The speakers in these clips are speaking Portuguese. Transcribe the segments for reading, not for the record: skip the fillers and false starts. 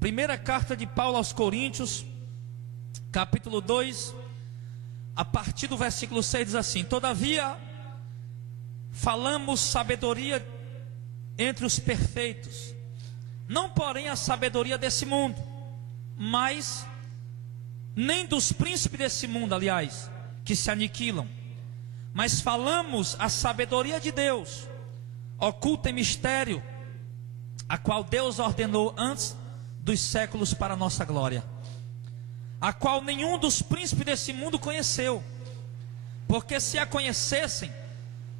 Primeira carta de Paulo aos Coríntios, capítulo 2, a partir do versículo 6 diz assim: todavia, falamos sabedoria entre os perfeitos, não porém a sabedoria desse mundo, mas nem dos príncipes desse mundo, aliás, que se aniquilam, mas falamos a sabedoria de Deus, oculta em mistério, a qual Deus ordenou antes dos séculos para a nossa glória, a qual nenhum dos príncipes desse mundo conheceu, porque se a conhecessem,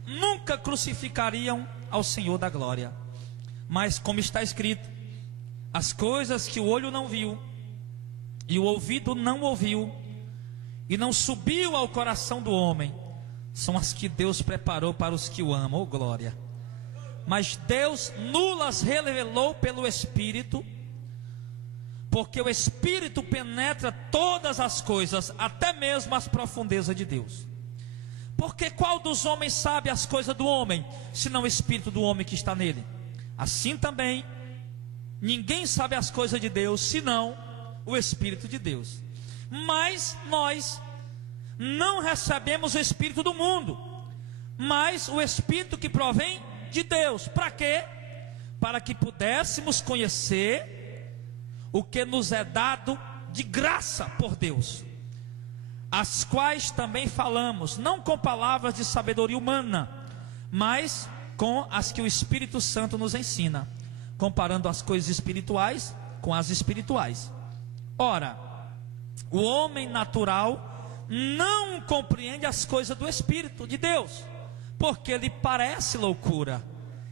nunca crucificariam ao Senhor da glória. Mas como está escrito, as coisas que o olho não viu, e o ouvido não ouviu, e não subiu ao coração do homem, são as que Deus preparou para os que o amam. Oh glória! Mas Deus nulas revelou pelo Espírito, porque o Espírito penetra todas as coisas, até mesmo as profundezas de Deus. Porque qual dos homens sabe as coisas do homem, senão o Espírito do homem que está nele? Assim também, ninguém sabe as coisas de Deus, senão o Espírito de Deus. Mas nós não recebemos o Espírito do mundo, mas o Espírito que provém de Deus. Para quê? Para que pudéssemos conhecer o que nos é dado de graça por Deus, as quais também falamos, não com palavras de sabedoria humana, mas com as que o Espírito Santo nos ensina, comparando as coisas espirituais com as espirituais. Ora, o homem natural não compreende as coisas do Espírito de Deus, porque lhe parece loucura,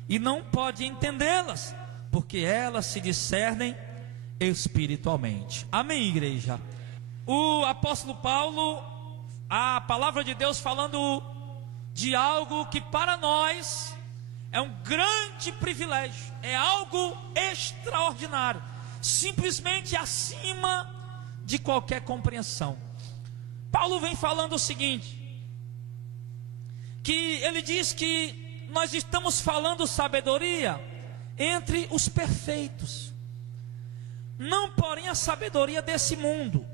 e não pode entendê-las, porque elas se discernem espiritualmente. Amém, igreja? O apóstolo Paulo, a palavra de Deus falando de algo que para nós é um grande privilégio, é algo extraordinário, simplesmente acima de qualquer compreensão. Paulo vem falando o seguinte, que ele diz que nós estamos falando sabedoria entre os perfeitos, não porém a sabedoria desse mundo,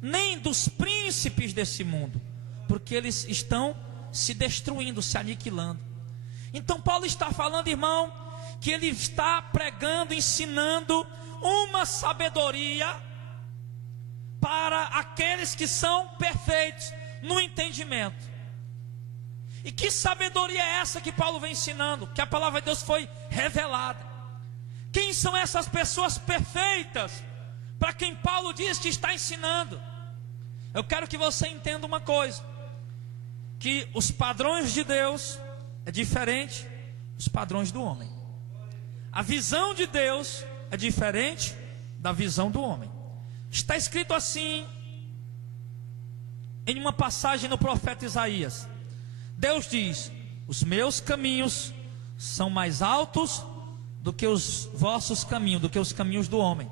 nem dos príncipes desse mundo, porque eles estão se destruindo, se aniquilando. Então Paulo está falando, irmão, que ele está pregando, ensinando uma sabedoria para aqueles que são perfeitos no entendimento. E que sabedoria é essa que Paulo vem ensinando? Que a palavra de Deus foi revelada. Quem são essas pessoas perfeitas para quem Paulo diz que está ensinando? Eu quero que você entenda uma coisa, que os padrões de Deus é diferente dos padrões do homem. A visão de Deus é diferente da visão do homem. Está escrito assim em uma passagem no profeta Isaías. Deus diz: os meus caminhos são mais altos do que os vossos caminhos, do que os caminhos do homem.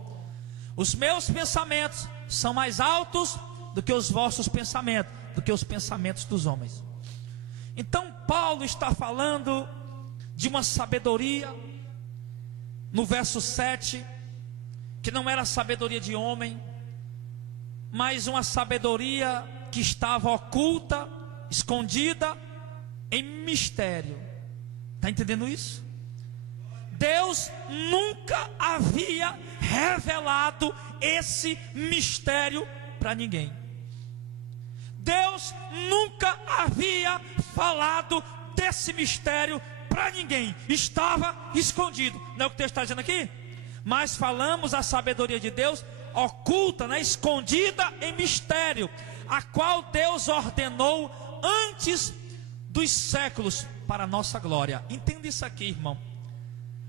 Os meus pensamentos são mais altos do que os vossos pensamentos, do que os pensamentos dos homens. Então Paulo está falando de uma sabedoria, no verso 7, que não era sabedoria de homem, mas uma sabedoria que estava oculta, escondida em mistério. Está entendendo isso? Deus nunca havia revelado esse mistério para ninguém. Deus nunca havia falado desse mistério para ninguém. Estava escondido. Não é o que o texto está dizendo aqui? Mas falamos a sabedoria de Deus oculta, né? Escondida em mistério, a qual Deus ordenou antes dos séculos para a nossa glória. Entenda isso aqui, irmão.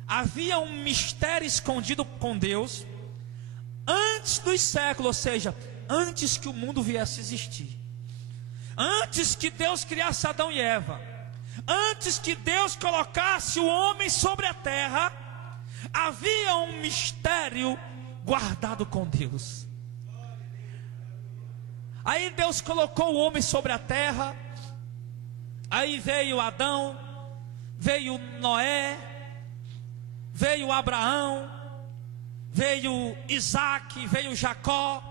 Havia um mistério escondido com Deus antes dos séculos, ou seja, antes que o mundo viesse a existir, antes que Deus criasse Adão e Eva, antes que Deus colocasse o homem sobre a terra, havia um mistério guardado com Deus. Aí Deus colocou o homem sobre a terra, aí veio Adão, veio Noé, veio Abraão, veio Isaac, veio Jacó,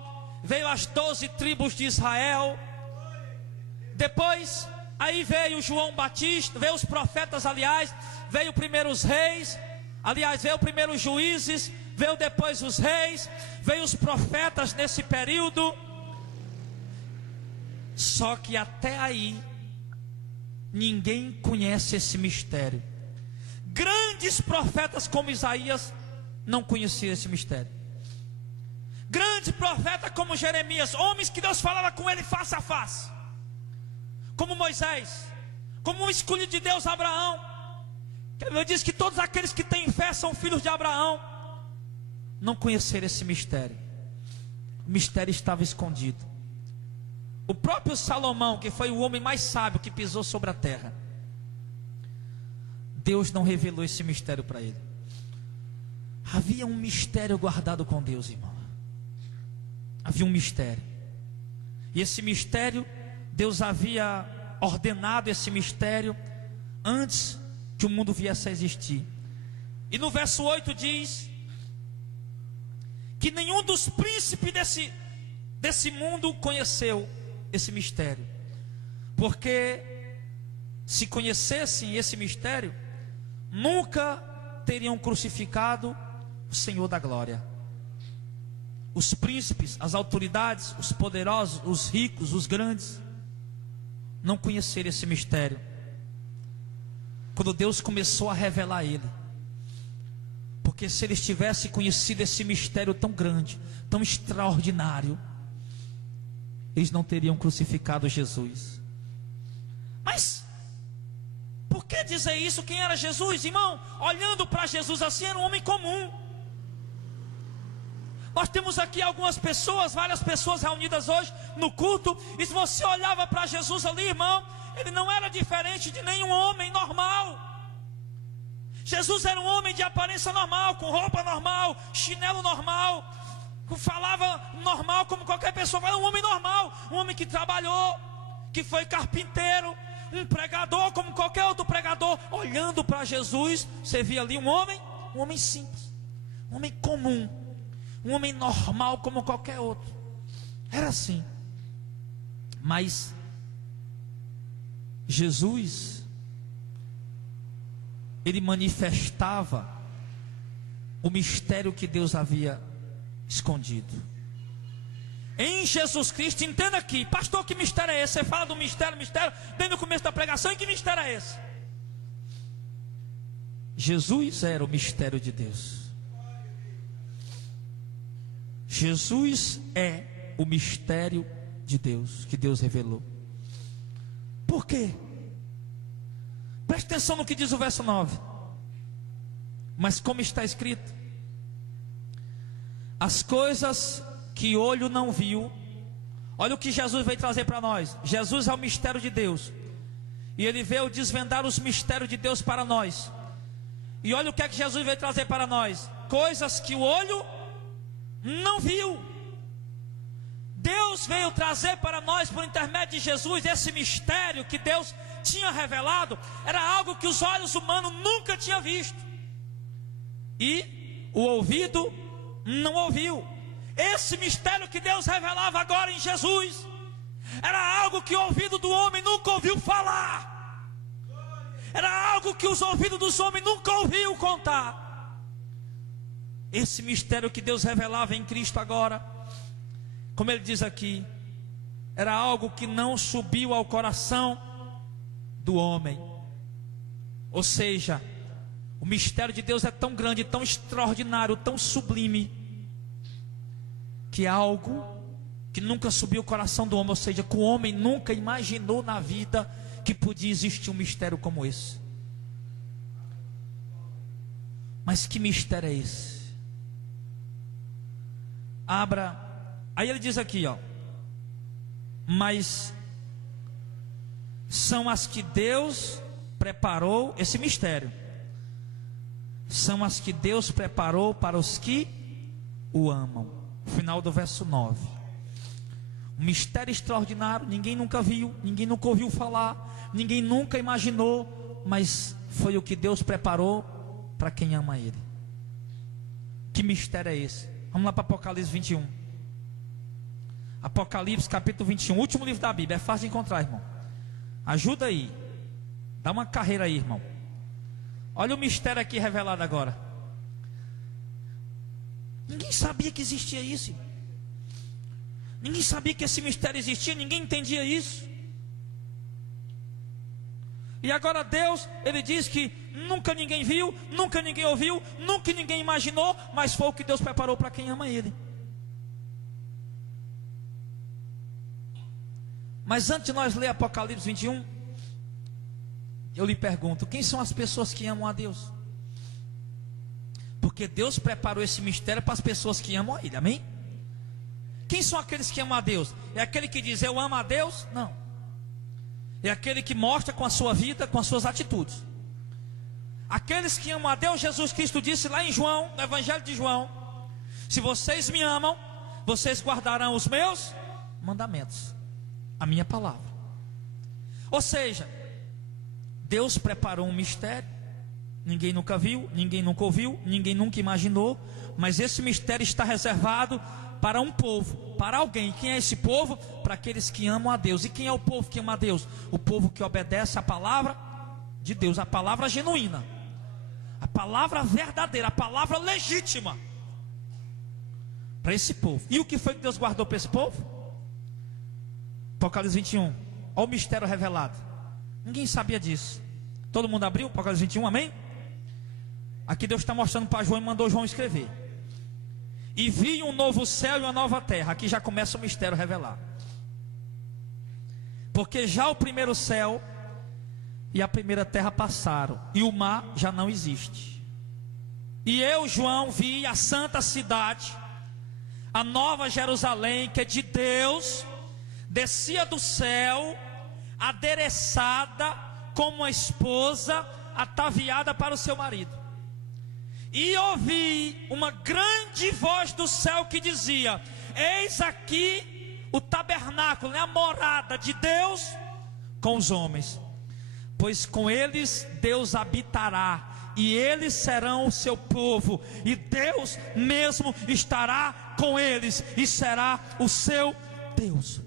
veio as 12 tribos de Israel. Depois, aí veio João Batista, veio os profetas, aliás, veio primeiro os reis, aliás, veio primeiro os juízes, veio depois os reis, veio os profetas nesse período. Só que até aí, ninguém conhece esse mistério. Grandes profetas como Isaías não conheciam esse mistério. Grande profeta como Jeremias, homens que Deus falava com ele face a face, como Moisés, como um escolhido de Deus, Abraão. Ele diz que todos aqueles que têm fé são filhos de Abraão. Não conheceram esse mistério. O mistério estava escondido. O próprio Salomão, que foi o homem mais sábio que pisou sobre a terra, Deus não revelou esse mistério para ele. Havia um mistério guardado com Deus, irmão. Havia um mistério. E esse mistério, Deus havia ordenado esse mistério antes que o mundo viesse a existir. E no verso 8 diz que nenhum dos príncipes desse mundo conheceu esse mistério, porque se conhecessem esse mistério, nunca teriam crucificado o Senhor da glória. Os príncipes, as autoridades, os poderosos, os ricos, os grandes, não conheceram esse mistério. Quando Deus começou a revelar ele, porque se eles tivessem conhecido esse mistério tão grande, tão extraordinário, eles não teriam crucificado Jesus. Mas por que dizer isso? Quem era Jesus, irmão? Olhando para Jesus assim, era um homem comum. Nós temos aqui algumas pessoas, várias pessoas reunidas hoje no culto, e se você olhava para Jesus ali, irmão, ele não era diferente de nenhum homem normal. Jesus era um homem de aparência normal, com roupa normal, chinelo normal, falava normal como qualquer pessoa. Era um homem normal, um homem que trabalhou, que foi carpinteiro, um pregador como qualquer outro pregador. Olhando para Jesus, você via ali um homem simples, um homem comum, um homem normal como qualquer outro. Era assim. Mas Jesus, ele manifestava o mistério que Deus havia escondido. Em Jesus Cristo, entenda aqui, pastor, que mistério é esse? Você fala do mistério, bem no começo da pregação, e que mistério é esse? Jesus era o mistério de Deus. Jesus é o mistério de Deus, que Deus revelou. Por quê? Preste atenção no que diz o verso 9. Mas como está escrito: as coisas que olho não viu. Olha o que Jesus veio trazer para nós. Jesus é o mistério de Deus, e Ele veio desvendar os mistérios de Deus para nós. E olha o que é que Jesus veio trazer para nós: coisas que o olho não viu. Deus veio trazer para nós, por intermédio de Jesus, esse mistério que Deus tinha revelado. Era algo que os olhos humanos nunca tinham visto, e o ouvido não ouviu. Esse mistério que Deus revelava agora em Jesus era algo que o ouvido do homem nunca ouviu falar, era algo que os ouvidos dos homens nunca ouviu contar. Esse mistério que Deus revelava em Cristo agora, como ele diz aqui, era algo que não subiu ao coração do homem. Ou seja, o mistério de Deus é tão grande, tão extraordinário, tão sublime, que é algo que nunca subiu ao coração do homem. Ou seja, que o homem nunca imaginou na vida que podia existir um mistério como esse. Mas que mistério é esse? Abra. Aí ele diz aqui, ó: mas são as que Deus preparou, esse mistério, são as que Deus preparou para os que o amam. Final do verso 9. Um mistério extraordinário, ninguém nunca viu, ninguém nunca ouviu falar, ninguém nunca imaginou, mas foi o que Deus preparou para quem ama Ele. Que mistério é esse? Vamos lá para Apocalipse 21. Apocalipse capítulo 21, último livro da Bíblia. É fácil de encontrar, irmão. Ajuda aí. Dá uma carreira aí, irmão. Olha o mistério aqui revelado agora. Ninguém sabia que existia isso. Ninguém sabia que esse mistério existia. Ninguém entendia isso. E agora Deus, Ele diz que nunca ninguém viu, nunca ninguém ouviu, nunca ninguém imaginou, mas foi o que Deus preparou para quem ama Ele. Mas antes de nós ler Apocalipse 21, eu lhe pergunto: quem são as pessoas que amam a Deus? Porque Deus preparou esse mistério para as pessoas que amam a Ele, amém? Quem são aqueles que amam a Deus? É aquele que diz eu amo a Deus? Não. É aquele que mostra com a sua vida, com as suas atitudes. Aqueles que amam a Deus, Jesus Cristo disse lá em João, no Evangelho de João: se vocês me amam, vocês guardarão os meus mandamentos, a minha palavra. Ou seja, Deus preparou um mistério. Ninguém nunca viu, ninguém nunca ouviu, ninguém nunca imaginou. Mas esse mistério está reservado para um povo, para alguém. Quem é esse povo? Para aqueles que amam a Deus. E quem é o povo que ama a Deus? O povo que obedece a palavra de Deus, a palavra genuína, a palavra verdadeira, a palavra legítima. Para esse povo. E o que foi que Deus guardou para esse povo? Apocalipse 21. Olha o mistério revelado. Ninguém sabia disso. Todo mundo abriu Apocalipse 21, amém? Aqui Deus está mostrando para João e mandou João escrever. E vi um novo céu e uma nova terra. Aqui já começa o mistério revelado. Porque já o primeiro céu e a primeira terra passaram, e o mar já não existe. E eu, João, vi a santa cidade, a nova Jerusalém, que é de Deus, descia do céu, adereçada como uma esposa ataviada para o seu marido. E ouvi uma grande voz do céu que dizia: eis aqui o tabernáculo, a morada de Deus com os homens, pois com eles Deus habitará, e eles serão o seu povo, e Deus mesmo estará com eles, e será o seu Deus.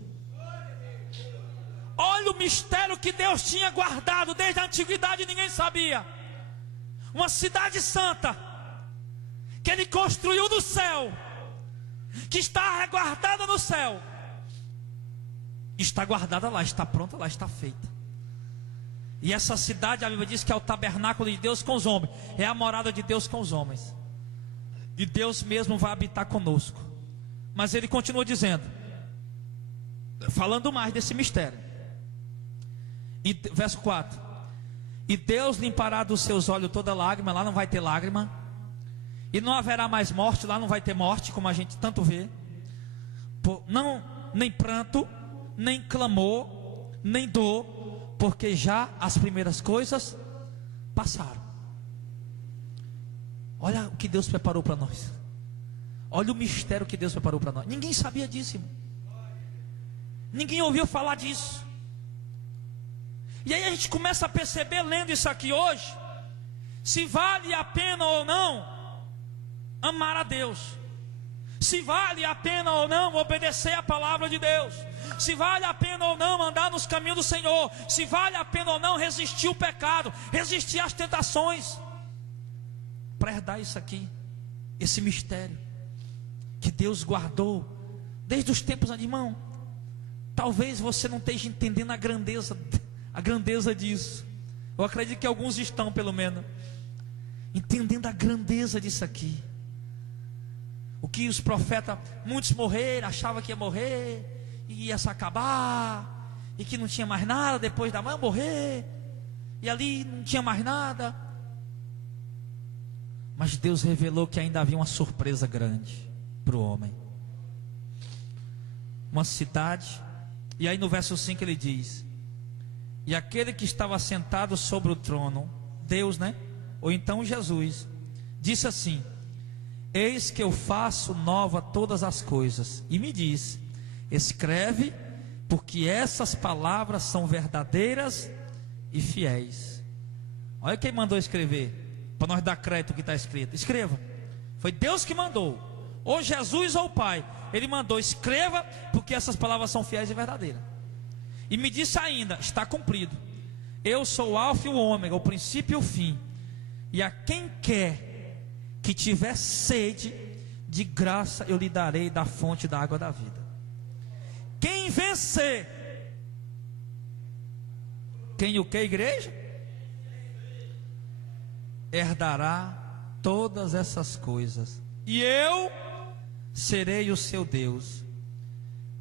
Olha o mistério que Deus tinha guardado desde a antiguidade e ninguém sabia. Uma cidade santa, que Ele construiu no céu, que está guardada no céu, está guardada lá, está pronta lá, está feita. E essa cidade, a Bíblia diz que é o tabernáculo de Deus com os homens, é a morada de Deus com os homens, e Deus mesmo vai habitar conosco. Mas Ele continua dizendo, falando mais desse mistério, e, verso 4: e Deus limpará dos seus olhos toda lágrima. Lá não vai ter lágrima, e não haverá mais morte. Lá não vai ter morte, como a gente tanto vê. Não, nem pranto, nem clamor, nem dor, porque já as primeiras coisas passaram. Olha o que Deus preparou para nós. Olha o mistério que Deus preparou para nós. Ninguém sabia disso, irmão. Ninguém ouviu falar disso. E aí a gente começa a perceber, lendo isso aqui hoje, se vale a pena ou não amar a Deus, se vale a pena ou não obedecer a palavra de Deus, se vale a pena ou não andar nos caminhos do Senhor, se vale a pena ou não resistir ao pecado, resistir às tentações, para herdar isso aqui, esse mistério que Deus guardou desde os tempos de irmão. Talvez você não esteja entendendo a grandeza disso. Eu acredito que alguns estão, pelo menos, entendendo a grandeza disso aqui. O que os profetas, muitos morreram, achavam que ia morrer, e ia se acabar, e que não tinha mais nada depois da mãe morrer, e ali não tinha mais nada. Mas Deus revelou que ainda havia uma surpresa grande para o homem. Uma cidade. E aí no verso 5 ele diz: e aquele que estava sentado sobre o trono, Deus, né? Ou então Jesus, disse assim: eis que eu faço nova todas as coisas. E me diz: escreve, porque essas palavras são verdadeiras e fiéis. Olha quem mandou escrever, para nós dar crédito que está escrito. Escreva: Foi Deus que mandou, ou Jesus ou o Pai. Ele mandou: escreva, porque essas palavras são fiéis e verdadeiras. E me disse ainda: está cumprido. Eu sou o Alfa e o Ômega, o princípio e o fim. E a quem quer que tiver sede, de graça eu lhe darei da fonte da água da vida. Quem vencer, quem o que, igreja? Herdará todas essas coisas, e eu serei o seu Deus,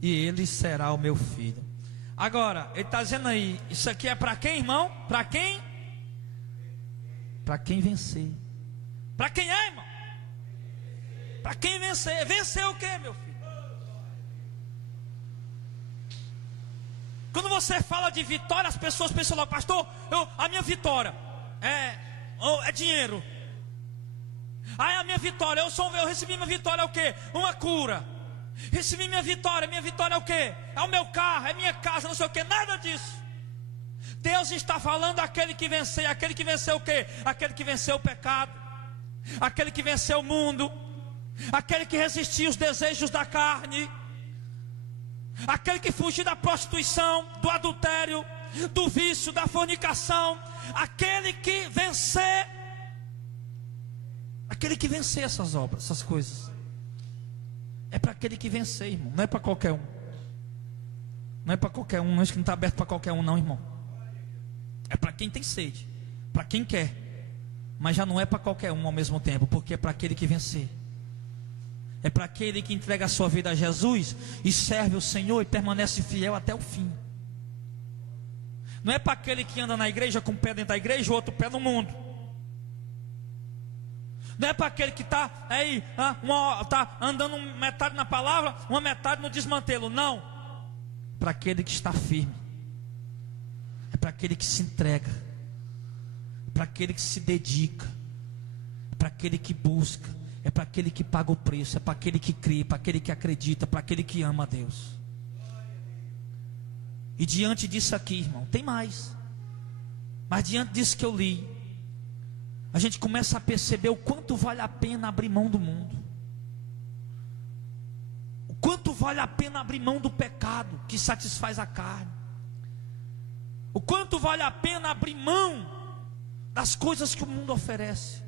e ele será o meu filho. Agora, ele está dizendo aí, isso aqui é para quem, irmão? Para quem? Para quem vencer. Para quem é, irmão? Para quem vencer. Vencer o que, meu filho? Quando você fala de vitória, as pessoas pensam logo: pastor, a minha vitória é dinheiro. A minha vitória, eu recebi minha vitória é o quê? Uma cura. Recebi minha vitória é o quê? É o meu carro, é minha casa, não sei o quê. Nada disso. Deus está falando aquele que venceu o quê? Aquele que venceu o pecado, aquele que venceu o mundo, aquele que resistiu os desejos da carne, aquele que fugiu da prostituição, do adultério, do vício, da fornicação, aquele que vencer essas obras, essas coisas. É para aquele que vencer, irmão. Não é para qualquer um. Não é para qualquer um. Não, isso que não está aberto para qualquer um, não, irmão. É para quem tem sede, para quem quer. Mas já não é para qualquer um ao mesmo tempo, porque é para aquele que vencer. É para aquele que entrega a sua vida a Jesus e serve o Senhor e permanece fiel até o fim. Não é para aquele que anda na igreja com um pé dentro da igreja e outro pé no mundo. Não é para aquele que está aí, tá andando metade na palavra, uma metade no desmantelo. Não. Para aquele que está firme. É para aquele que se entrega. É para aquele que se dedica. É para aquele que busca. É para aquele que paga o preço. É para aquele que crê. É para aquele que acredita. É para aquele que ama a Deus. E diante disso aqui, irmão, tem mais. Mas diante disso que eu li, a gente começa a perceber o quanto vale a pena abrir mão do mundo. O quanto vale a pena abrir mão do pecado que satisfaz a carne. O quanto vale a pena abrir mão das coisas que o mundo oferece.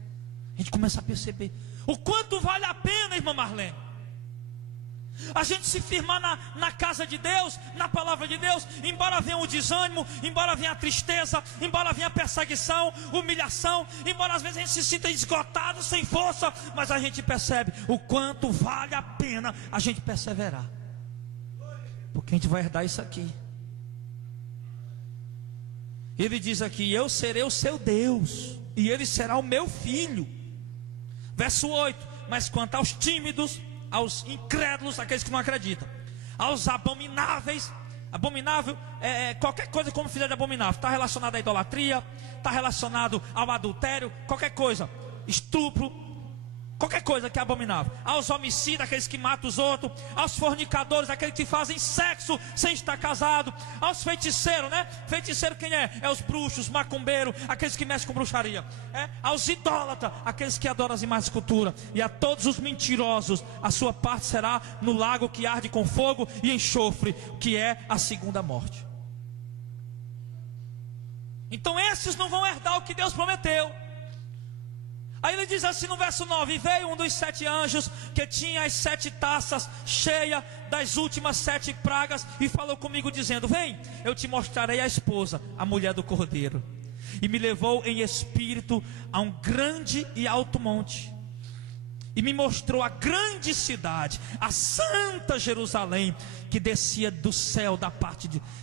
A gente começa a perceber o quanto vale a pena, irmã Marlene, a gente se firmar na casa de Deus, na palavra de Deus. Embora venha o desânimo, embora venha a tristeza, embora venha a perseguição, humilhação, embora às vezes a gente se sinta esgotado, sem força, mas a gente percebe o quanto vale a pena a gente perseverar, porque a gente vai herdar isso aqui. Ele diz aqui: eu serei o seu Deus e ele será o meu filho. Verso 8: mas quanto aos tímidos, aos incrédulos, aqueles que não acreditam, aos abomináveis. Abominável é qualquer coisa como fizer de abominável. Está relacionado à idolatria, está relacionado ao adultério, qualquer coisa, estupro, qualquer coisa que é abominável. Aos homicidas, aqueles que matam os outros. Aos fornicadores, aqueles que fazem sexo sem estar casado. Aos feiticeiros, né? Feiticeiro quem é? É os bruxos, macumbeiros, aqueles que mexem com bruxaria. Aos idólatras, aqueles que adoram as imagens de escultura. E a todos os mentirosos, a sua parte será no lago que arde com fogo e enxofre, que é a segunda morte. Então esses não vão herdar o que Deus prometeu. Aí ele diz assim no verso 9: e veio um dos 7 anjos que tinha as 7 taças cheias das últimas 7 pragas, e falou comigo dizendo: vem, eu te mostrarei a esposa, a mulher do cordeiro. E me levou em espírito a um grande e alto monte, e me mostrou a grande cidade, a santa Jerusalém, que descia do céu,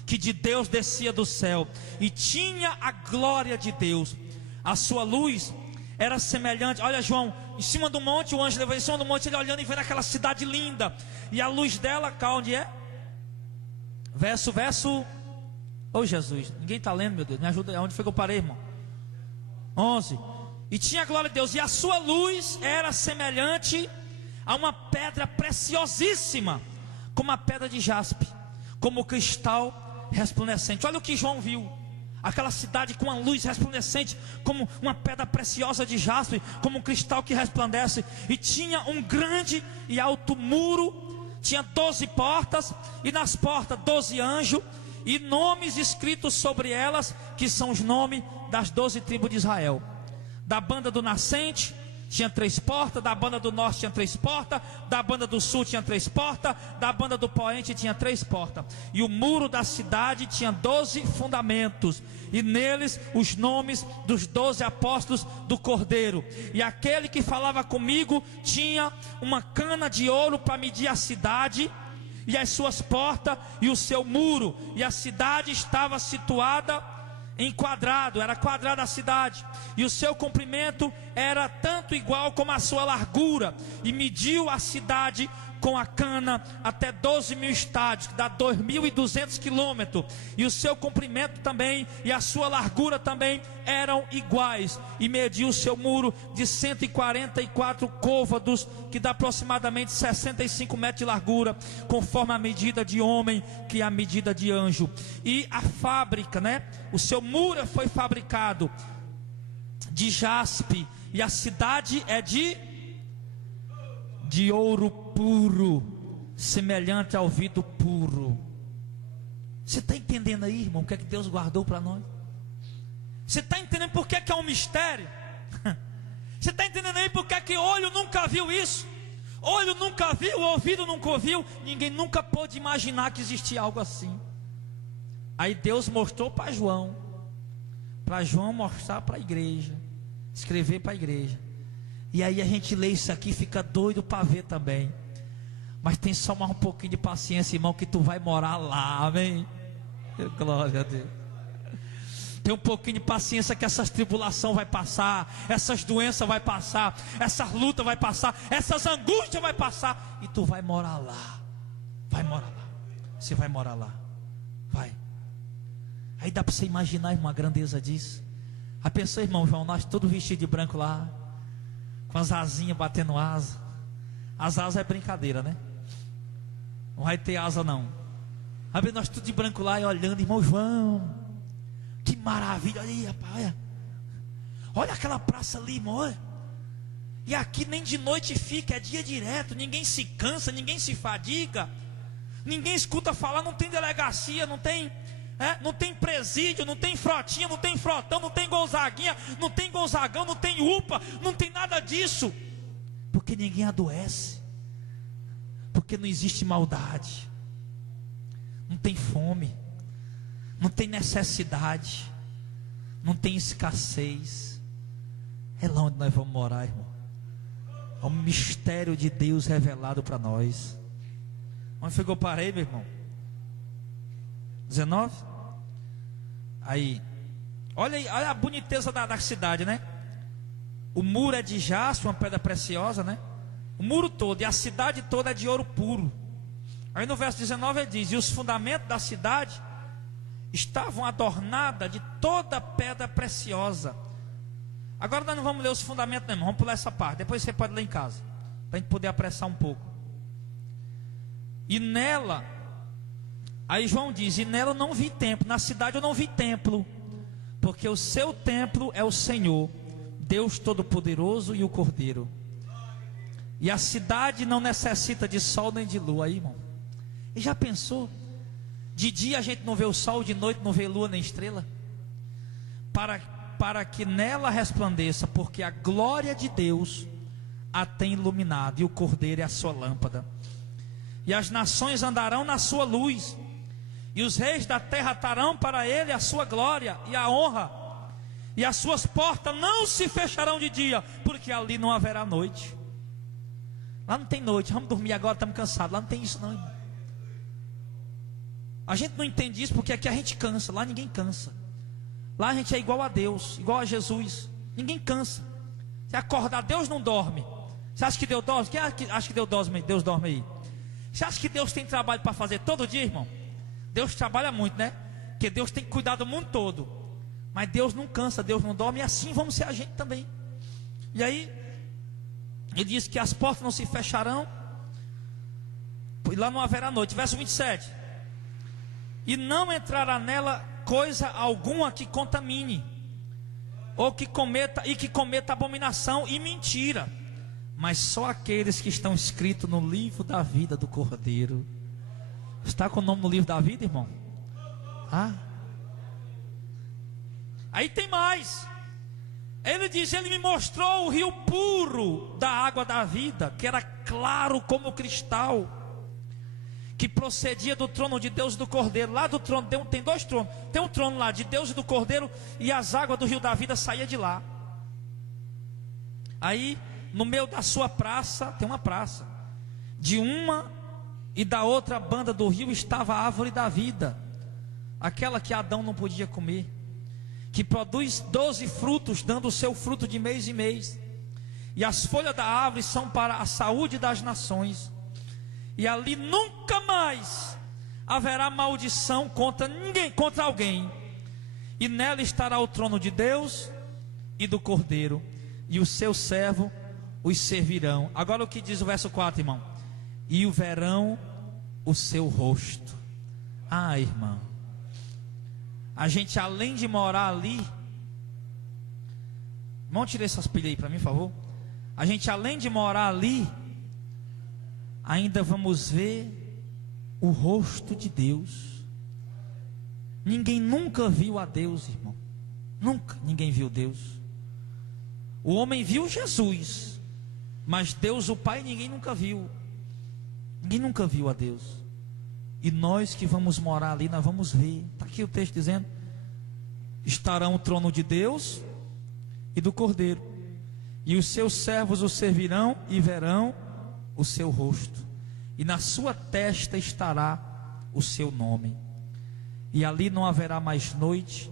que de Deus descia do céu, e tinha a glória de Deus. A sua luz era semelhante, olha João, em cima do monte, o anjo levou em cima do monte, ele olhando e vendo aquela cidade linda, e a luz dela, cá onde é? Verso, oh Jesus, ninguém está lendo, meu Deus, me ajuda, onde foi que eu parei, irmão? 11, e tinha a glória de Deus, e a sua luz era semelhante a uma pedra preciosíssima, como a pedra de jaspe, como cristal resplandecente. Olha o que João viu: aquela cidade com uma luz resplandecente, como uma pedra preciosa de jaspe, como um cristal que resplandece. E tinha um grande e alto muro, tinha 12 portas, e nas portas 12 anjos, e nomes escritos sobre elas, que são os nomes das 12 tribos de Israel. Da banda do nascente tinha 3 portas, da banda do norte tinha 3 portas, da banda do sul tinha 3 portas, da banda do poente tinha 3 portas. E o muro da cidade tinha 12 fundamentos, e neles os nomes dos 12 apóstolos do Cordeiro. E aquele que falava comigo tinha uma cana de ouro para medir a cidade, e as suas portas, e o seu muro. E a cidade estava situada em quadrado, era quadrada a cidade, e o seu comprimento era tanto igual como a sua largura, e mediu a cidade com a cana até 12.000 estádios, que dá 2.200 quilômetros, e o seu comprimento também, e a sua largura também eram iguais, e mediu o seu muro de 144 côvados, que dá aproximadamente 65 metros de largura, conforme a medida de homem, que é a medida de anjo. E a fábrica, o seu muro foi fabricado de jaspe, e a cidade é de ouro puro, semelhante ao vidro puro. Você está entendendo aí, irmão, o que é que Deus guardou para nós? Você está entendendo por que é um mistério? Você está entendendo aí por que é que olho nunca viu isso? Olho nunca viu, ouvido nunca ouviu, ninguém nunca pôde imaginar que existia algo assim. Aí Deus mostrou para João mostrar para a igreja, escrever para a igreja. E aí a gente lê isso aqui e fica doido para ver também. Mas tem só mais um pouquinho de paciência, irmão, que tu vai morar lá, amém? Glória a Deus. Tem um pouquinho de paciência que essas tribulações vai passar, essas doenças vai passar, essas lutas vai passar, essas angústias vai passar, e tu vai morar lá. Vai morar lá. Você vai morar lá. Vai. Aí dá para você imaginar, irmão, a grandeza disso. A pessoa, irmão João, nós todos vestidos de branco lá, com as asinhas batendo asa. As asas é brincadeira, né? Não vai ter asa não. Aí nós tudo de branco lá e olhando, irmão João, que maravilha, olha aí, rapaz, olha aquela praça ali, irmão, olha. E aqui nem de noite fica, é dia direto, ninguém se cansa, ninguém se fadiga, ninguém escuta falar, não tem delegacia, não tem presídio, não tem frotinha, não tem frotão, não tem gonzaguinha, não tem gonzagão, não tem UPA, não tem nada disso, porque ninguém adoece, porque não existe maldade, não tem fome, não tem necessidade, não tem escassez. É lá onde nós vamos morar, irmão. É um mistério de Deus revelado para nós. Onde foi que eu parei, meu irmão? 19? Aí, olha aí, olha a boniteza da cidade, né? O muro é de jaspe, uma pedra preciosa, né? O muro todo, e a cidade toda é de ouro puro. Aí no verso 19 ele diz: e os fundamentos da cidade estavam adornadas de toda pedra preciosa. Agora nós não vamos ler os fundamentos, não, vamos pular essa parte, depois você pode ler em casa, para a gente poder apressar um pouco. E nela, aí João diz: e nela eu não vi templo, na cidade eu não vi templo, porque o seu templo é o Senhor, Deus Todo-Poderoso e o Cordeiro. E a cidade não necessita de sol nem de lua. Aí, irmão, e já pensou? De dia a gente não vê o sol, de noite não vê lua nem estrela, para que nela resplandeça, porque a glória de Deus a tem iluminado, e o Cordeiro é a sua lâmpada. E as nações andarão na sua luz, e os reis da terra trarão para ele a sua glória e a honra, e as suas portas não se fecharão de dia, porque ali não haverá noite. Lá não tem noite, vamos dormir agora, estamos cansados. Lá não tem isso não, irmão. A gente não entende isso porque aqui a gente cansa, lá ninguém cansa. Lá a gente é igual a Deus, igual a Jesus. Ninguém cansa. Se acordar, Deus não dorme. Você acha que Deus dorme? Quem acha que Deus dorme aí? Você acha que Deus tem trabalho para fazer todo dia, irmão? Deus trabalha muito, né? Porque Deus tem que cuidar do mundo todo. Mas Deus não cansa, Deus não dorme, e assim vamos ser a gente também. E aí, ele diz que as portas não se fecharão, e lá não haverá noite. Verso 27: e não entrará nela coisa alguma que contamine, ou que cometa abominação e mentira, mas só aqueles que estão escritos no livro da vida do Cordeiro. Está com o nome no livro da vida, irmão? Aí tem mais. Ele diz: ele me mostrou o rio puro da água da vida, que era claro como cristal, que procedia do trono de Deus e do Cordeiro. Lá do trono, tem dois tronos. Tem um trono lá de Deus e do Cordeiro, e as águas do rio da vida saíam de lá. Aí, no meio da sua praça, tem uma praça. De uma e da outra banda do rio estava a árvore da vida, aquela que Adão não podia comer, que produz 12 frutos, dando o seu fruto de mês em mês. E as folhas da árvore são para a saúde das nações. E ali nunca mais haverá maldição contra ninguém, contra alguém. E nela estará o trono de Deus e do Cordeiro, e o seu servo os servirão. Agora o que diz o verso 4, irmão? E o verão o seu rosto. Irmão, a gente, além de morar ali, irmão, tira essas pilhas aí para mim, por favor. A gente, além de morar ali, ainda vamos ver o rosto de Deus. Ninguém nunca viu a Deus, irmão. Nunca ninguém viu Deus. O homem viu Jesus, mas Deus o Pai ninguém nunca viu. Ninguém nunca viu a Deus. E nós que vamos morar ali, nós vamos ver. Está aqui o texto dizendo: estarão o trono de Deus e do Cordeiro, e os seus servos o servirão e verão o seu rosto, e na sua testa estará o seu nome. E ali não haverá mais noite,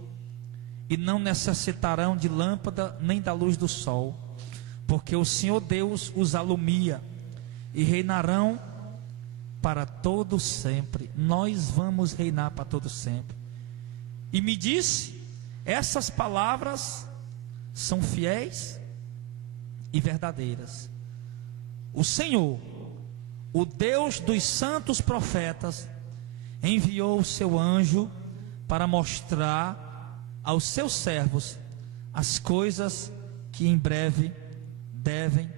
e não necessitarão de lâmpada nem da luz do sol, porque o Senhor Deus os alumia, e reinarão para todo sempre. Nós vamos reinar para todo sempre. E me disse: essas palavras são fiéis e verdadeiras. O Senhor, o Deus dos santos profetas, enviou o seu anjo para mostrar aos seus servos as coisas que em breve devem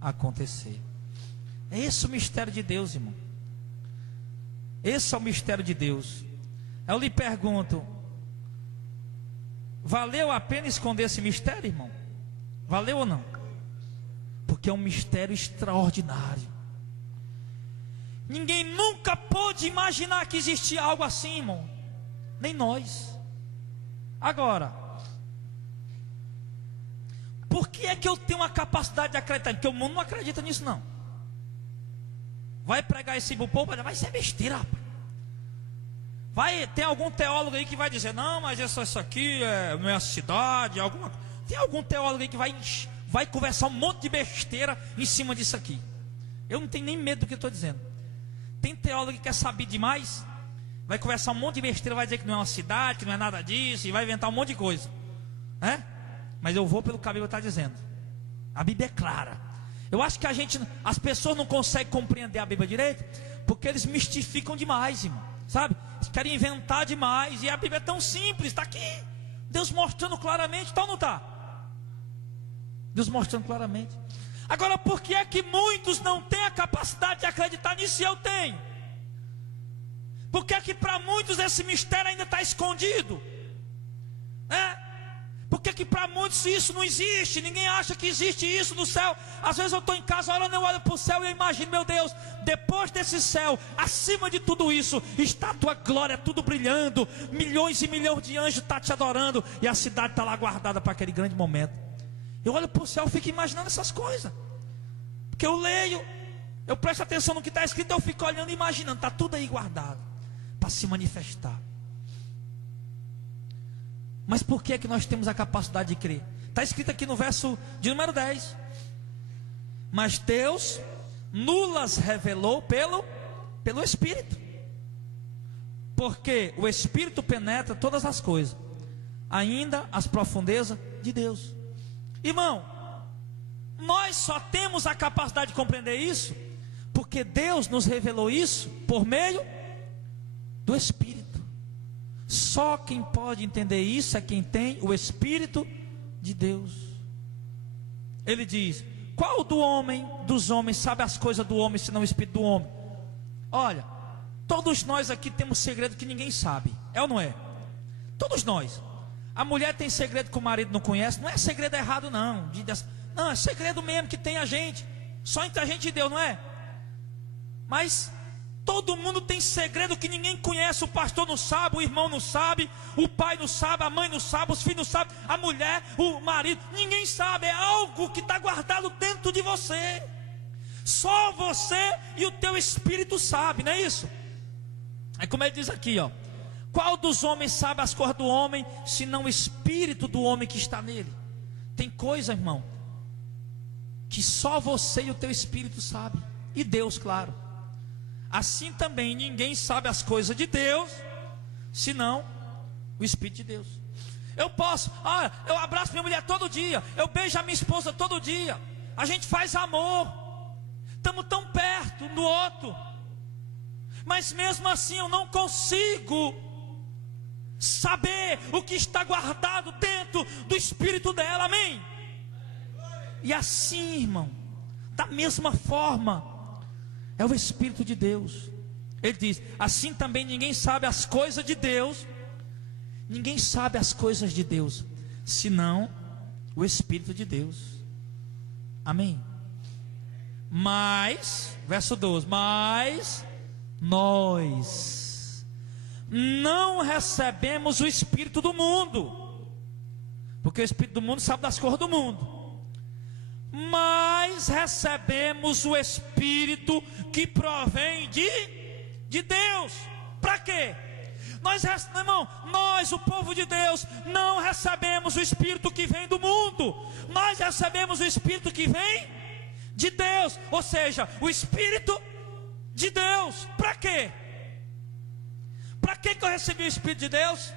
acontecer. É esse o mistério de Deus, irmão. Esse é o mistério de Deus. Eu lhe pergunto: valeu a pena esconder esse mistério, irmão? Valeu ou não? Porque é um mistério extraordinário. Ninguém nunca pôde imaginar que existia algo assim, irmão. Nem nós. Agora, por que é que eu tenho a capacidade de acreditar? Porque o mundo não acredita nisso, não. Vai pregar esse bupô, vai ser besteira, rapaz. Vai ter algum teólogo aí que vai dizer: não, mas isso aqui não é a cidade, alguma. Tem algum teólogo aí que vai conversar um monte de besteira em cima disso aqui. Eu não tenho nem medo do que eu estou dizendo. Tem teólogo que quer saber demais, vai conversar um monte de besteira, vai dizer que não é uma cidade, que não é nada disso, e vai inventar um monte de coisa. Mas eu vou pelo que a Bíblia está dizendo. A Bíblia é clara. Eu acho que as pessoas não conseguem compreender a Bíblia direito, porque eles mistificam demais, irmão. Sabe? Eles querem inventar demais, e a Bíblia é tão simples, está aqui. Deus mostrando claramente, está ou não está? Deus mostrando claramente. Agora, por que é que muitos não têm a capacidade de acreditar nisso e eu tenho? Por que é que para muitos esse mistério ainda está escondido? Por que para muitos isso não existe? Ninguém acha que existe isso no céu. Às vezes eu estou em casa orando, eu olho para o céu e eu imagino: meu Deus, depois desse céu, acima de tudo isso, está a tua glória, tudo brilhando, milhões e milhões de anjos estão te adorando, e a cidade está lá guardada para aquele grande momento. Eu olho para o céu e fico imaginando essas coisas, porque eu leio, eu presto atenção no que está escrito, eu fico olhando e imaginando, está tudo aí guardado para se manifestar. Mas por que é que nós temos a capacidade de crer? Está escrito aqui no verso de número 10: mas Deus nulas revelou pelo Espírito, porque o Espírito penetra todas as coisas, ainda as profundezas de Deus. Irmão, nós só temos a capacidade de compreender isso porque Deus nos revelou isso por meio do Espírito. Só quem pode entender isso é quem tem o Espírito de Deus. Ele diz: qual dos homens sabe as coisas do homem, senão o Espírito do homem? Olha, todos nós aqui temos segredo que ninguém sabe, é ou não é? Todos nós. A mulher tem segredo que o marido não conhece. Não é segredo errado não, não, é segredo mesmo que tem a gente, só entre a gente e Deus, não é? Mas todo mundo tem segredo que ninguém conhece. O pastor não sabe, o irmão não sabe, o pai não sabe, a mãe não sabe, os filhos não sabem, a mulher, o marido, ninguém sabe. É algo que está guardado dentro de você. Só você e o teu espírito sabe, não é isso? É como ele diz aqui, ó: qual dos homens sabe as coisas do homem, senão o espírito do homem que está nele? Tem coisa, irmão, que só você e o teu espírito sabe, e Deus, claro. Assim também ninguém sabe as coisas de Deus, senão o Espírito de Deus. Eu abraço minha mulher todo dia, eu beijo a minha esposa todo dia, a gente faz amor, estamos tão perto um do outro, mas mesmo assim eu não consigo saber o que está guardado dentro do espírito dela, amém? E assim, irmão, da mesma forma, é o Espírito de Deus. Ele diz: assim também ninguém sabe as coisas de Deus. Ninguém sabe as coisas de Deus, senão o Espírito de Deus, amém? Mas, verso 12: mas nós não recebemos o Espírito do mundo, porque o Espírito do mundo sabe das coisas do mundo, mas recebemos o Espírito que provém de Deus. Para quê? Nós, o povo de Deus, não recebemos o Espírito que vem do mundo, nós recebemos o Espírito que vem de Deus, ou seja, o Espírito de Deus. Para quê? Para que eu recebi o Espírito de Deus?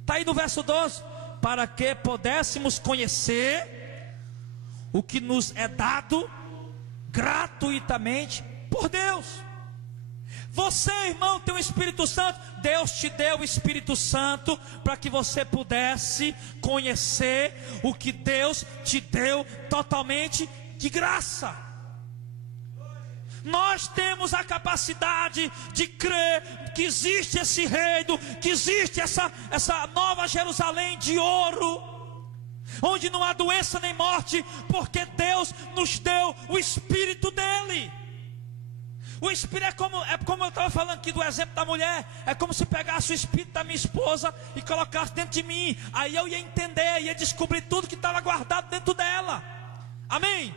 Está aí no verso 12: para que pudéssemos conhecer o que nos é dado gratuitamente por Deus. Você, irmão, tem o Espírito Santo. Deus te deu o Espírito Santo para que você pudesse conhecer o que Deus te deu totalmente de graça. Nós temos a capacidade de crer que existe esse reino, que existe essa nova Jerusalém de ouro, onde não há doença nem morte, porque Deus nos deu o Espírito dele. O Espírito é como eu estava falando aqui do exemplo da mulher. É como se pegasse o Espírito da minha esposa e colocasse dentro de mim. Aí eu ia entender, ia descobrir tudo que estava guardado dentro dela, amém?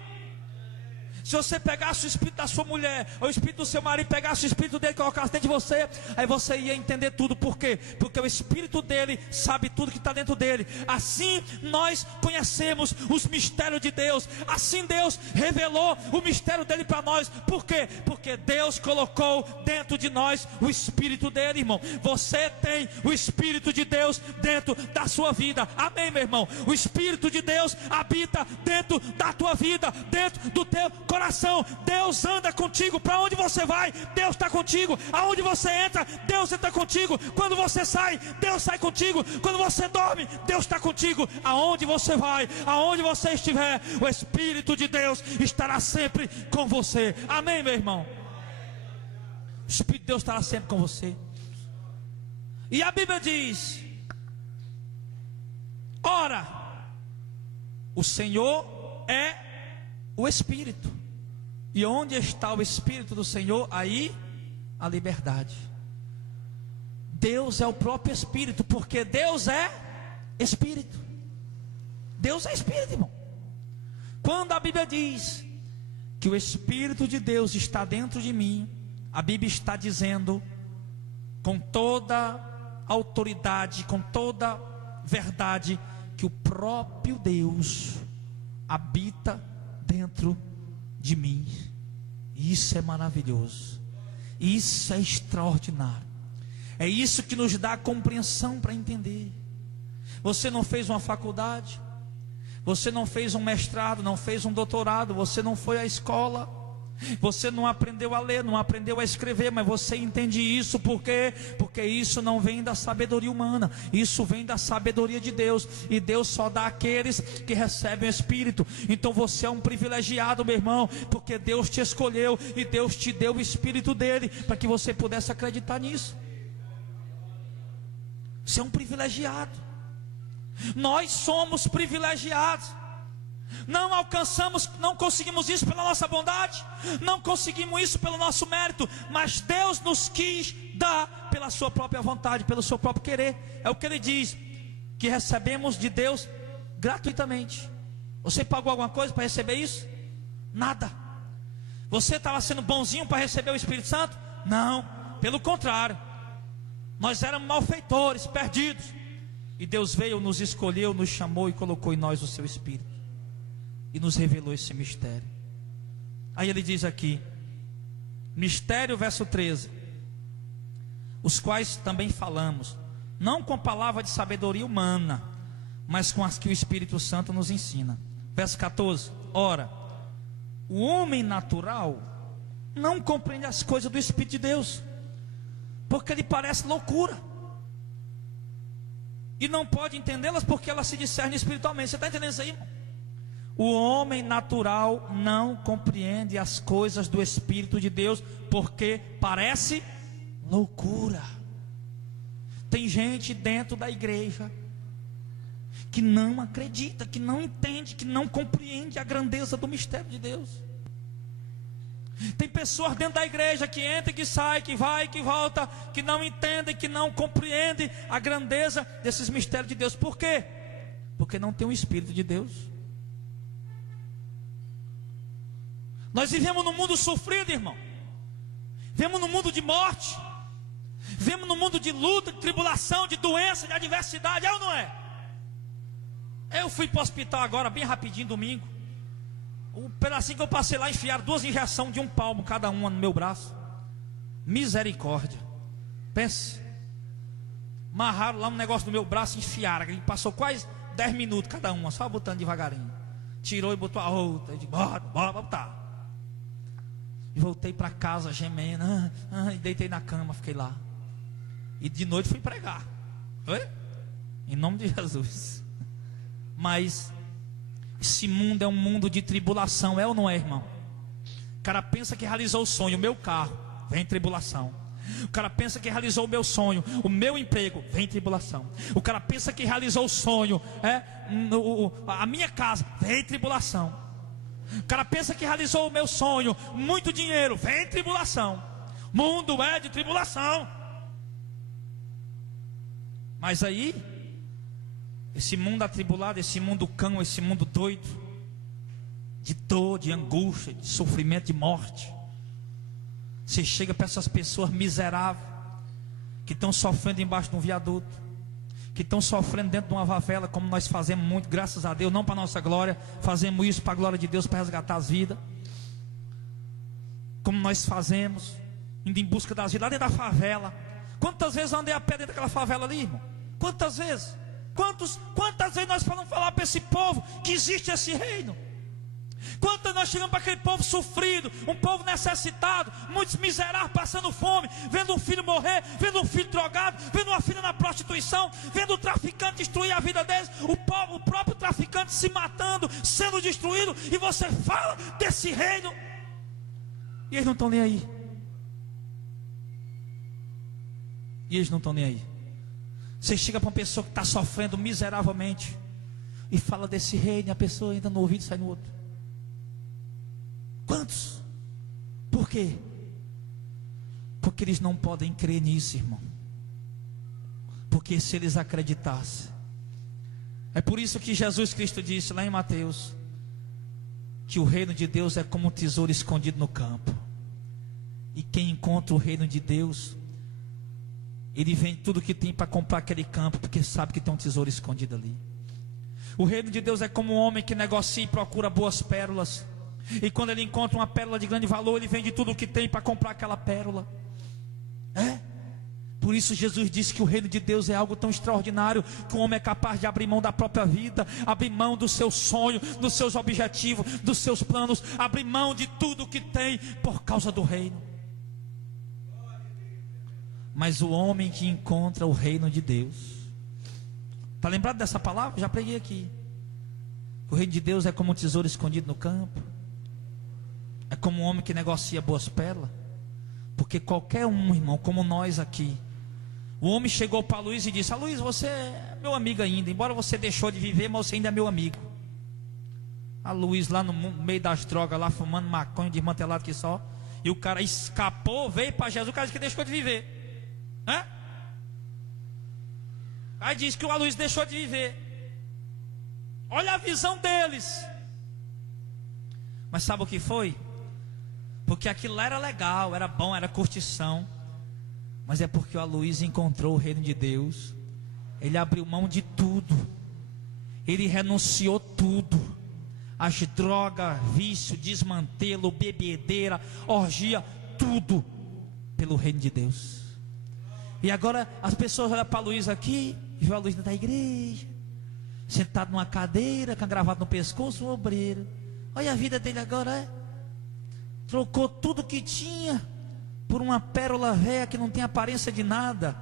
Se você pegasse o espírito da sua mulher, ou o espírito do seu marido, pegasse o espírito dele e colocasse dentro de você, aí você ia entender tudo. Por quê? Porque o espírito dele sabe tudo que está dentro dele. Assim nós conhecemos os mistérios de Deus. Assim Deus revelou o mistério dele para nós. Por quê? Porque Deus colocou dentro de nós o espírito dele, irmão. Você tem o Espírito de Deus dentro da sua vida, amém, meu irmão? O Espírito de Deus habita dentro da tua vida, dentro do teu coração. Deus anda contigo. Para onde você vai, Deus está contigo. Aonde você entra, Deus entra contigo. Quando você sai, Deus sai contigo. Quando você dorme, Deus está contigo. Aonde você vai, aonde você estiver, o Espírito de Deus estará sempre com você, amém, meu irmão? O Espírito de Deus estará sempre com você. E a Bíblia diz: ora, o Senhor é o Espírito, e onde está o Espírito do Senhor, aí a liberdade. Deus é o próprio Espírito, porque Deus é Espírito. Deus é Espírito, irmão. Quando a Bíblia diz que o Espírito de Deus está dentro de mim, a Bíblia está dizendo com toda autoridade, com toda verdade, que o próprio Deus habita dentro de mim. Isso é maravilhoso, isso é extraordinário. É isso que nos dá compreensão para entender. Você não fez uma faculdade, você não fez um mestrado, não fez um doutorado, você não foi à escola, Você não aprendeu a ler, não aprendeu a escrever, mas você entende isso porque isso não vem da sabedoria humana, isso vem da sabedoria de Deus, e Deus só dá àqueles que recebem o Espírito. Então você é um privilegiado, meu irmão, porque Deus te escolheu e Deus te deu o Espírito dele para que você pudesse acreditar nisso. Você é um privilegiado. Nós somos privilegiados. Não alcançamos, não conseguimos isso pela nossa bondade, não conseguimos isso pelo nosso mérito, mas Deus nos quis dar pela sua própria vontade, pelo seu próprio querer. É o que ele diz, que recebemos de Deus gratuitamente. Você pagou alguma coisa para receber isso? Nada. Você estava sendo bonzinho para receber o Espírito Santo? Não, pelo contrário, nós éramos malfeitores, perdidos, e Deus veio, nos escolheu, nos chamou e colocou em nós o seu Espírito, e nos revelou esse mistério. Aí ele diz aqui, mistério, verso 13: os quais também falamos, não com palavra de sabedoria humana, mas com as que o Espírito Santo nos ensina. Verso 14: ora, o homem natural não compreende as coisas do Espírito de Deus, porque lhe parece loucura, e não pode entendê-las, porque elas se discernem espiritualmente. Você está entendendo isso aí, irmão? O homem natural não compreende as coisas do Espírito de Deus, porque parece loucura. Tem gente dentro da igreja que não acredita, que não entende, que não compreende a grandeza do mistério de Deus. Tem pessoas dentro da igreja que entra e que sai, que vai e que volta, que não entendem, que não compreendem a grandeza desses mistérios de Deus. Por quê? Porque não tem o Espírito de Deus. Nós vivemos num mundo sofrido, irmão. Vivemos num mundo de morte. Vivemos num mundo de luta, de tribulação, de doença, de adversidade. É ou não é? Eu fui para o hospital agora, bem rapidinho, domingo. Um pedacinho que eu passei lá, enfiaram 2 injeções de 1 palmo cada uma no meu braço. Misericórdia. Pense. Amarraram lá um negócio no meu braço e enfiaram. E passou quase 10 minutos cada uma, só botando devagarinho. Tirou e botou a outra. Eu disse, bora botar. E voltei para casa gemendo, e deitei na cama, fiquei lá. E de noite fui pregar. Foi? Em nome de Jesus. Mas esse mundo é um mundo de tribulação, é ou não é, irmão? O cara pensa que realizou o sonho, o meu carro, vem tribulação. O cara pensa que realizou o meu sonho, o meu emprego, vem tribulação. O cara pensa que realizou o sonho, a minha casa, vem tribulação. O cara pensa que realizou o meu sonho, muito dinheiro, vem tribulação. Mundo é de tribulação. Mas aí, esse mundo atribulado, esse mundo cão, esse mundo doido, de dor, de angústia, de sofrimento, de morte. Você chega para essas pessoas miseráveis, que estão sofrendo embaixo de um viaduto, que estão sofrendo dentro de uma favela, como nós fazemos muito, graças a Deus, não para a nossa glória, fazemos isso para a glória de Deus, para resgatar as vidas. Como nós fazemos, indo em busca das vidas, lá dentro da favela. Quantas vezes eu andei a pé dentro daquela favela ali, irmão? Quantas vezes? Quantas vezes nós falamos falar para esse povo que existe esse reino? Quantas nós chegamos para aquele povo sofrido, um povo necessitado, muitos miseráveis passando fome, vendo um filho morrer, vendo um filho drogado, vendo uma filha na prostituição, vendo o traficante destruir a vida deles, o próprio traficante se matando, sendo destruído, e você fala desse reino, e eles não estão nem aí. E eles não estão nem aí. Você chega para uma pessoa que está sofrendo miseravelmente e fala desse reino, e a pessoa entra no ouvido e sai no outro. Quantos? Por quê? Porque eles não podem crer nisso, irmão. Porque se eles acreditassem, é por isso que Jesus Cristo disse lá em Mateus, que o reino de Deus é como um tesouro escondido no campo, e quem encontra o reino de Deus, ele vende tudo que tem para comprar aquele campo, porque sabe que tem um tesouro escondido ali. O reino de Deus é como um homem que negocia e procura boas pérolas, e quando ele encontra uma pérola de grande valor, ele vende tudo o que tem para comprar aquela pérola. Por isso Jesus disse que o reino de Deus é algo tão extraordinário que o homem é capaz de abrir mão da própria vida, abrir mão do seu sonho, dos seus objetivos, dos seus planos, abrir mão de tudo que tem por causa do reino. Mas o homem que encontra o reino de Deus, está lembrado dessa palavra? Já preguei aqui. O reino de Deus é como um tesouro escondido no campo, é como um homem que negocia boas pérolas. Porque qualquer um, irmão, como nós aqui, o homem chegou para Luiz e disse: Luiz, você é meu amigo ainda, embora você deixou de viver, mas você ainda é meu amigo. A Luiz lá no meio das drogas, lá fumando maconha, desmantelado que só, e o cara escapou, veio para Jesus, o cara disse que deixou de viver, né? Aí diz que o Luiz deixou de viver. Olha a visão deles. Mas sabe o que foi? Porque aquilo lá era legal, era bom, era curtição. Mas é porque o Aloysio encontrou o reino de Deus. Ele abriu mão de tudo. Ele renunciou tudo. As drogas, vício, desmantelo, bebedeira, orgia, tudo pelo reino de Deus. E agora as pessoas olham para o Aloysio aqui, e vê o Aloysio da igreja, sentado numa cadeira, com a gravata no pescoço, um obreiro. Olha a vida dele agora, trocou tudo que tinha por uma pérola velha que não tem aparência de nada.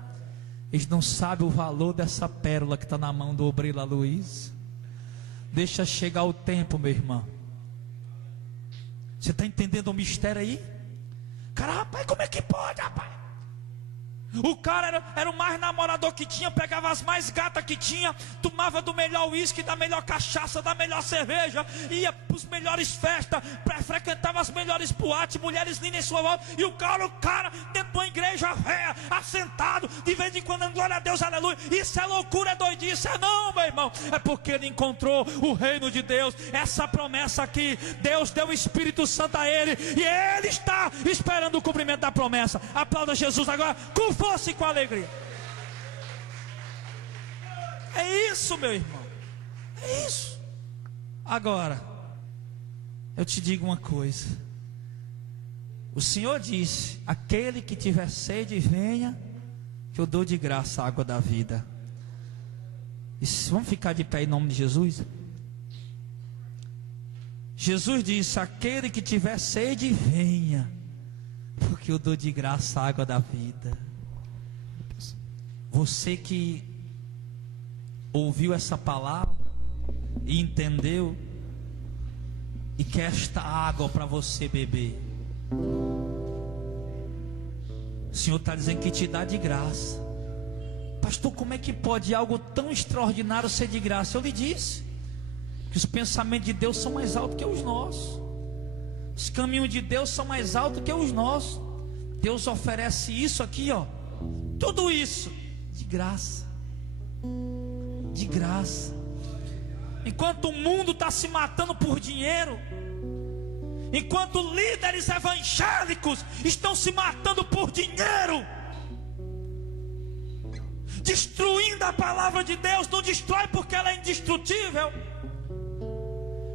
Eles não sabem o valor dessa pérola que está na mão do obreiro Aloysio. Deixa chegar o tempo, meu irmão. Você está entendendo o mistério aí? Cara, rapaz, como é que pode, rapaz? O cara era o mais namorador que tinha, pegava as mais gatas que tinha, tomava do melhor uísque, da melhor cachaça, da melhor cerveja, ia para as melhores festas, frequentava as melhores boates, mulheres lindas em sua volta, e o cara dentro de uma igreja véia, assentado, de vez em quando, glória a Deus, aleluia. Isso é loucura, é doidice, é não, meu irmão. É porque ele encontrou o reino de Deus, essa promessa aqui. Deus deu o Espírito Santo a ele, e ele está esperando o cumprimento da promessa. Aplauda Jesus agora, com força e com alegria. É isso, meu irmão, é isso. Agora, eu te digo uma coisa. O Senhor disse: aquele que tiver sede, venha, que eu dou de graça a água da vida. Vamos ficar de pé em nome de Jesus? Jesus disse: aquele que tiver sede, venha, porque eu dou de graça a água da vida. Você que ouviu essa palavra e entendeu, e quer esta água para você beber, o Senhor está dizendo que te dá de graça. Pastor, como é que pode algo tão extraordinário ser de graça? Eu lhe disse que os pensamentos de Deus são mais altos que os nossos, os caminhos de Deus são mais altos que os nossos. Deus oferece isso aqui, ó, tudo isso de graça, de graça. Enquanto o mundo está se matando por dinheiro, enquanto líderes evangélicos estão se matando por dinheiro, destruindo a palavra de Deus, não destrói porque ela é indestrutível,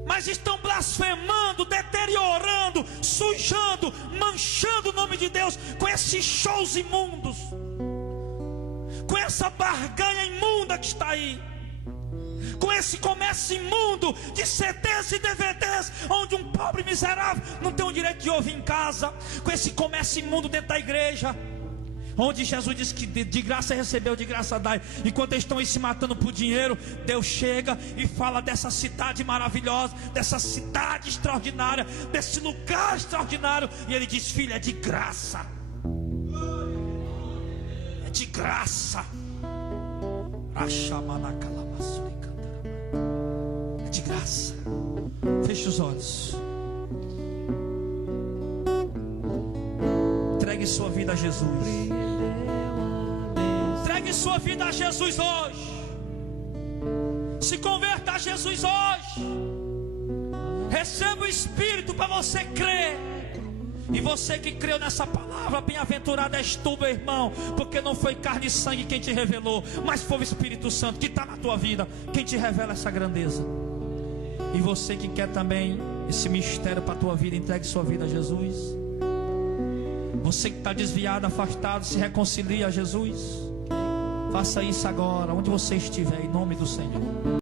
mas estão blasfemando, deteriorando, sujando, manchando o nome de Deus com esses shows imundos, com essa barganha imunda que está aí, com esse comércio imundo de CDs e DVDs, onde um pobre miserável não tem o direito de ouvir em casa, com esse comércio imundo dentro da igreja, onde Jesus disse que de graça recebeu, de graça dai. Enquanto eles estão aí se matando por dinheiro, Deus chega e fala dessa cidade maravilhosa, dessa cidade extraordinária, desse lugar extraordinário, e Ele diz: filho, é de graça, é de graça. É de graça. Feche os olhos. Entregue sua vida a Jesus. Entregue sua vida a Jesus hoje. Se converta a Jesus hoje. Receba o Espírito para você crer. E você que creu nessa palavra, bem-aventurado és tu, meu irmão, porque não foi carne e sangue quem te revelou, mas foi o Espírito Santo que está na tua vida, quem te revela essa grandeza. E você que quer também esse mistério para a tua vida, entregue sua vida a Jesus. Você que está desviado, afastado, se reconcilie a Jesus. Faça isso agora, onde você estiver, em nome do Senhor.